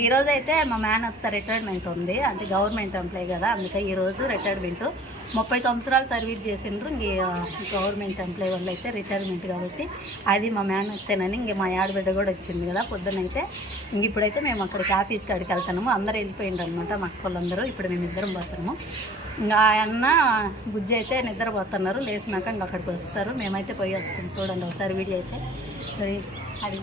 ఈరోజు అయితే మా మేనత్త రిటైర్మెంట్ ఉంది, అంటే గవర్నమెంట్ ఎంప్లాయీ కదా, అందుకే ఈరోజు రిటైర్మెంట్ 30 సంవత్సరాలు సర్వీస్ చేసిండ్రు. గవర్నమెంట్ ఎంప్లాయీ వల్ల అయితే రిటైర్మెంట్ కాబట్టి అది మా మేనత్తేనని మా ఆడబిడ్డ కూడా వచ్చింది కదా పొద్దునైతే. ఇప్పుడైతే మేము అక్కడికి ఆఫీస్ కాడికి వెళ్తున్నాము. అందరూ వెళ్ళిపోయిండ్రు అనమాట, మా అక్కలందరూ. ఇప్పుడు మేము ఇద్దరం పోతున్నాము. ఇంకా అన్న బుజ్జి అయితే నిద్రపోతున్నారు, లేచినాక ఇంకా అక్కడికి వస్తారు. మేమైతే పోయి వస్తాం. చూడండి ఒకసారి వీడియో అయితే అది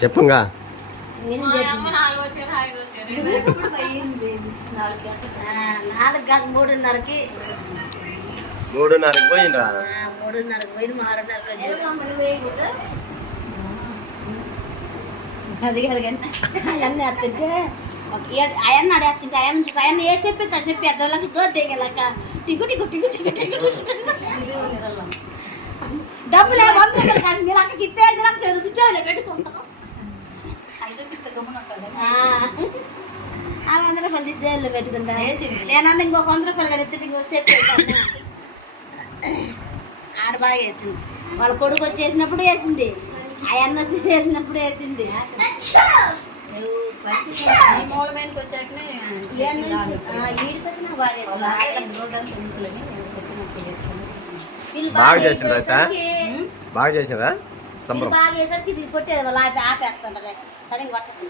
చెప్పంగా మూడున్నరకి 3:30 పోయిండ్రా 3:30 పోయి 6:30 అది కాదు కానీ అవన్నీ అత్తుంటే అవన్నీ అడేస్తుంటే అవన్నీ చూసి అవన్నీ ఏ స్టెప్ ఎత్తా స్టెప్ ఎద్దలకి దోదేగలక టికు టికు టికు టికు టికు డబ్బులే 100 రూపాయలు కాదు మీరు అక్కడికి ఇస్తే నాకు చదువుతాను పెట్టుకుంటాం 100 రూపాయలు తీసి జైల్లో పెట్టుకుంటా నేనన్నా ఇంకొక 100 రూపాయలు కానీ ఎత్తుటి ఇంకో స్టెప్ ఆడ బాగా వేసింది వాళ్ళ కొడుకు వచ్చేసినప్పుడు వేసింది అవన్నీ వచ్చి వేసినప్పుడు వేసింది మూలమైనకి వచ్చాకనే బాగా చేసిండ్రా అయితే బాగా చేసిండ్రా సంబరం బాగా వేసరికి ఇది కొట్టేది వాళ్ళు ఆపేస్తుంటారు సరే కొట్టదు.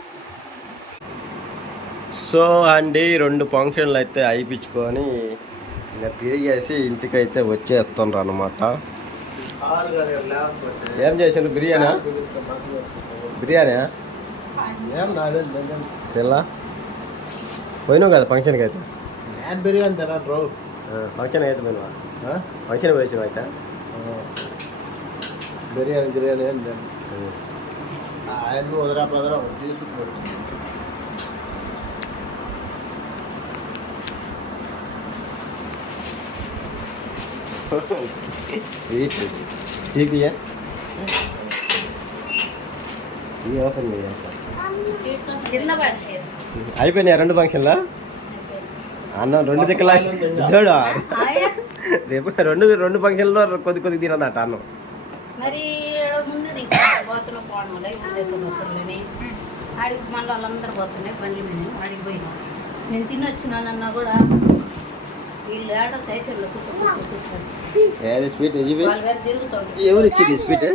సో అండి 2 ఫంక్షన్లు అయితే అయిపించుకొని ఇంకా తిరిగేసి ఇంటికైతే వచ్చేస్తుండ్రు అనమాట. ఏం చేసిండ్రు? బిర్యానీ తెల్లా పోయినావు కదా ఫంక్షన్కి అయితే బిర్యానీ తినా బ్రో ఫంక్షన్ అయితే పోయినా ఫంక్షన్ పోయించినావు అయితే బిర్యానీ ఆయన వదరా పదరా తీసుకుంటాడు. స్వీట్ చీపియా ఈ ఓపెన్ అయిపోయినాయి 2 ఫంక్షన్లా అన్న 2 దిక్కులా రేపు 2 ఫంక్షన్లో కొద్ది తినదట అన్నం. మరి ముందు పోతున్న పోవడం ఆడికి మళ్ళీ వాళ్ళందరూ పోతున్నాయి బండి మీద ఆడికి పోయినా నేను తినొచ్చున్నానన్నా కూడా వీళ్ళు ఏడో సైకిల్లో ఏది స్వీట్ వాళ్ళు వేరే తిరుగుతాడు. ఎవరు ఇచ్చింది స్వీట్?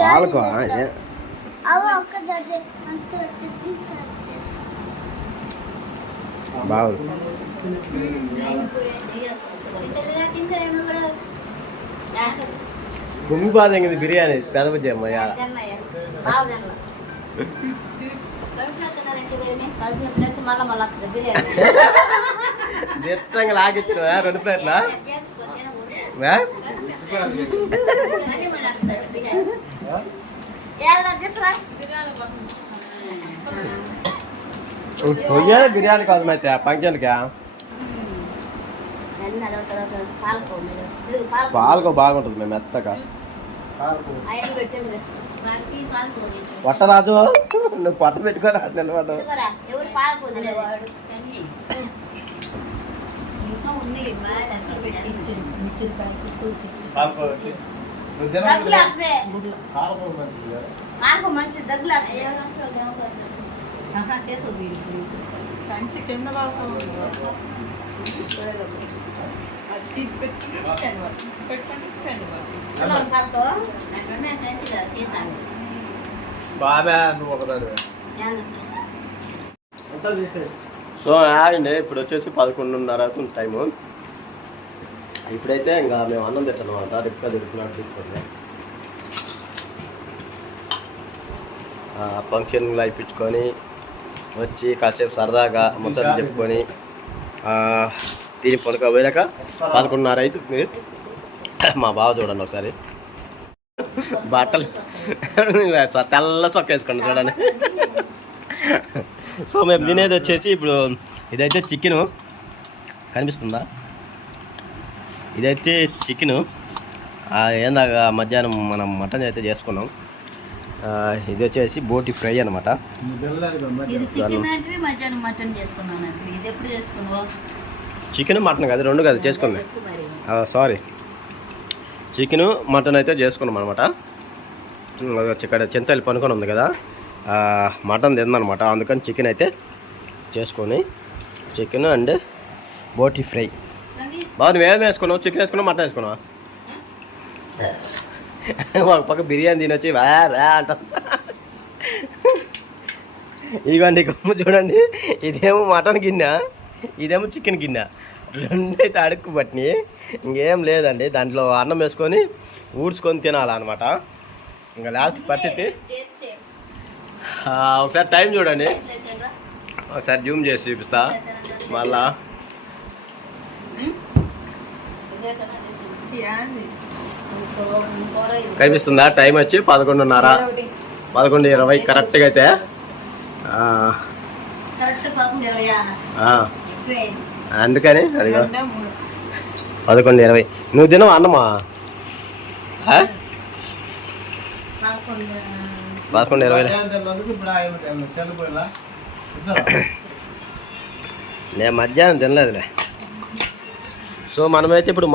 వాళ్ళకు బాగుంది. గుమ్మి బాధ ఎంగింది బిర్యానీ పెదప అమ్మయ్య దిట్టంగా లాగిచ్చిన 2 ప్లేట్లా బిర్యానీ కోసం అయితే ఫంక్షన్కి పాలకో బాగుంటుంది మేము మెత్తగా. పొట్టరాజు నువ్వు పొట్ట పెట్టుకోరా నిలబడ్డ బాబా నువ్వు ఒకదాడు. సో అండి ఇప్పుడు వచ్చేసి 11:30 టైము. ఇప్పుడైతే ఇంకా మేము అన్నం తింటాం అనమాట. రిక్కా తిరుగుతున్నాడు తీసుకొని ఫంక్షన్లు అయిపించుకొని వచ్చి కాసేపు సరదాగా మొత్తం చెప్పుకొని తిని పడుకోపోయాక 11:30 అవుతుంది. మా బావ చూడండి ఒకసారి బట్టలు తెల్ల సొక్క వేసుకోండి చూడండి. సో మేము తినేది వచ్చేసి ఇప్పుడు ఇదైతే చికెను కనిపిస్తుందా? ఇదైతే చికెను ఏందాక మధ్యాహ్నం మనం మటన్ అయితే చేసుకున్నాం. ఇది వచ్చేసి బోటి ఫ్రై అనమాట. చికెన్ మటన్ కాదు 2 కాదు చేసుకున్నాం. సారీ చికెను మటన్ అయితే చేసుకున్నాం అనమాట. ఇక్కడ చింతలు పనుకొని ఉంది కదా మటన్ తిందనమాట. అందుకని చికెన్ అయితే చేసుకొని చికెన్ అండ్ బోటి ఫ్రై. బాగా నువ్వేం వేసుకున్నావు? చికెన్ వేసుకున్నావు, మటన్ వేసుకున్నావా? ఒక పక్క బిర్యానీ తినొచ్చి వా అంట. ఇదిగోండి గమ్ము చూడండి, ఇదేమో మటన్ గిన్నె, ఇదేమో చికెన్ గిన్నె, రెండైతే అడుక్కు పట్టినాయి. ఇంకేం లేదండి, దాంట్లో అన్నం వేసుకొని ఊడ్చుకొని తినాలన్నమాట. ఇంకా లాస్ట్ పరిస్థితి. ఒకసారి టైం చూడండి, ఒకసారి జూమ్ చేసి చూపిస్తా మళ్ళా. కనిపిస్తుందా? టైం వచ్చి 11:30, 11:20 కరెక్ట్గా అయితే. అందుకని అదిగో 11:20. నువ్వు తినవా అన్నమా? 11:20. నేను మధ్యాహ్నం తినలేదులే. సో మనమైతే ఇప్పుడు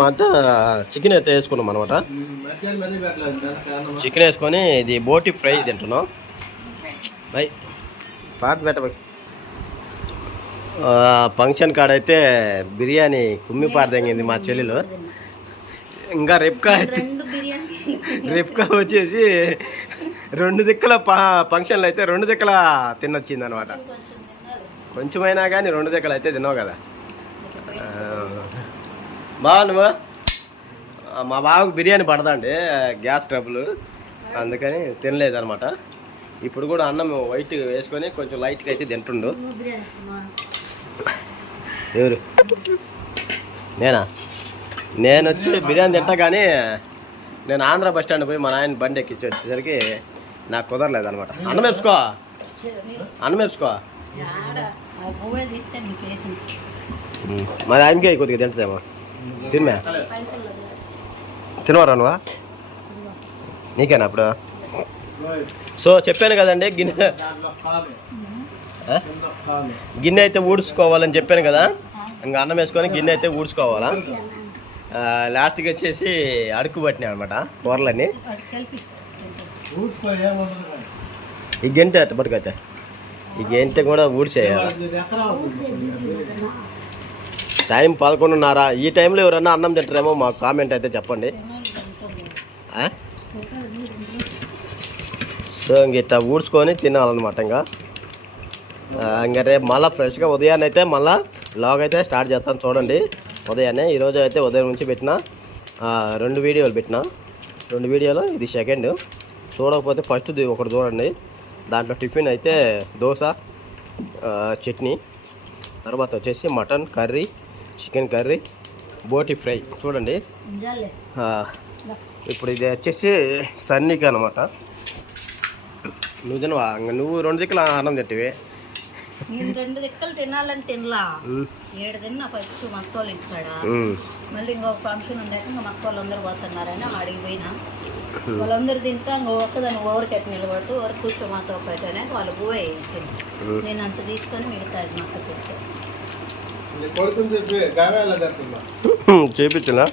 చికెన్ అయితే వేసుకున్నాం అనమాట. చికెన్ వేసుకొని ఇది బోటి ఫ్రై తింటున్నాం. బై పాట పెట్టబోయి ఫంక్షన్ కాడైతే బిర్యానీ కుమ్మి పాట తగ్గింది మా చెల్లెలు. ఇంకా రెప్కా వచ్చేసి 2 దిక్కుల ఫంక్షన్లు అయితే 2 దిక్కుల తినొచ్చింది అనమాట. కొంచెమైనా కానీ 2 దిక్కులు అయితే తిన్నావు కదా. బాగా నువ్వు మా బావకు బిర్యానీ పడదండి, గ్యాస్ ట్రబుల్, అందుకని తినలేదు అనమాట. ఇప్పుడు కూడా అన్నం వైట్ వేసుకొని కొంచెం లైట్గా అయితే తింటుండు. ఎవరు? నేను వచ్చి బిర్యానీ తింటా, కానీ నేను ఆంధ్ర బస్ స్టాండ్ పోయి మా నాయన బండి ఎక్కించి వచ్చేసరికి నాకు కుదరలేదు అనమాట. అన్నం వేసుకో. మరి ఆయనకే కొద్దిగా తింటుందేమో. తిన్నా తినవరా నువ్వా? నీకేనా అప్పుడు? సో చెప్పాను కదండి, గిన్నె అయితే ఊడ్చుకోవాలని చెప్పాను కదా. ఇంకా అన్నం వేసుకొని గిన్నె అయితే ఊడ్చుకోవాలా. లాస్ట్కి వచ్చేసి అడుక్కు పట్టినాయి అనమాట కూరలన్నీ. ఈ గంట పట్టుకైతే ఈ గంట కూడా ఊడ్చేయాలి. టైం 11:30. ఈ టైంలో ఎవరన్నా అన్నం తింటారేమో మాకు కామెంట్ అయితే చెప్పండి. సో ఇంక ఇట్లా ఊడ్చుకొని తినాలన్నమాట. ఇంకా రేపు మళ్ళీ ఫ్రెష్గా ఉదయాన్నే అయితే మళ్ళీ వ్లాగ్ అయితే స్టార్ట్ చేస్తాను చూడండి. ఉదయాన్నే ఈరోజు అయితే ఉదయం నుంచి పెట్టిన 2 వీడియోలు పెట్టిన. 2 వీడియోలో ఇది సెకండ్. చూడకపోతే ఫస్ట్ ఒకటి చూడండి. దాంట్లో టిఫిన్ అయితే దోశ, చట్నీ, తర్వాత వచ్చేసి మటన్ కర్రీ, చికెన్ కర్రీ, బోటి ఫ్రై చూడండి. ఇప్పుడు ఇది వచ్చేసి సన్నీకి అనమాట. నువ్వు తినవా? నువ్వు 2 దిక్కుల అన్నం తింటివి. నేను 2 దిక్కలు తినాలని తినలా, 7 తిన్నా. ఫస్ట్ మక్కోళ్ళు ఇచ్చాడా, మళ్ళీ ఇంకొక ఫంక్షన్ ఉందాక ఇంకా మక్కోళ్ళు అందరూ పోతున్నారని అడిగి పోయినా. వాళ్ళందరూ తింటా ఇంకా ఒక్కదాన్ని ఓవరికి ఎట్టు నిలబడుతూ ఓవర్ కూర్చో మాతో పెట్టానే వాళ్ళు పోయి నేను అంత తీసుకొని మిగతా మక్క తెచ్చాను. చేపించలా.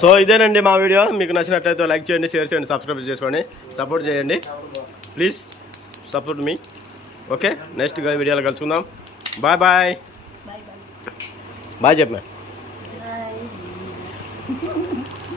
సో ఇదేనండి మా వీడియో. మీకు నచ్చినట్లయితే లైక్ చేయండి, షేర్ చేయండి, సబ్స్క్రైబ్ చేసుకోండి, సపోర్ట్ చేయండి. Please support me. Okay, next వీడియోలో కలుసుకుందాం. Bye bye. బాయ్ చెప్పమా.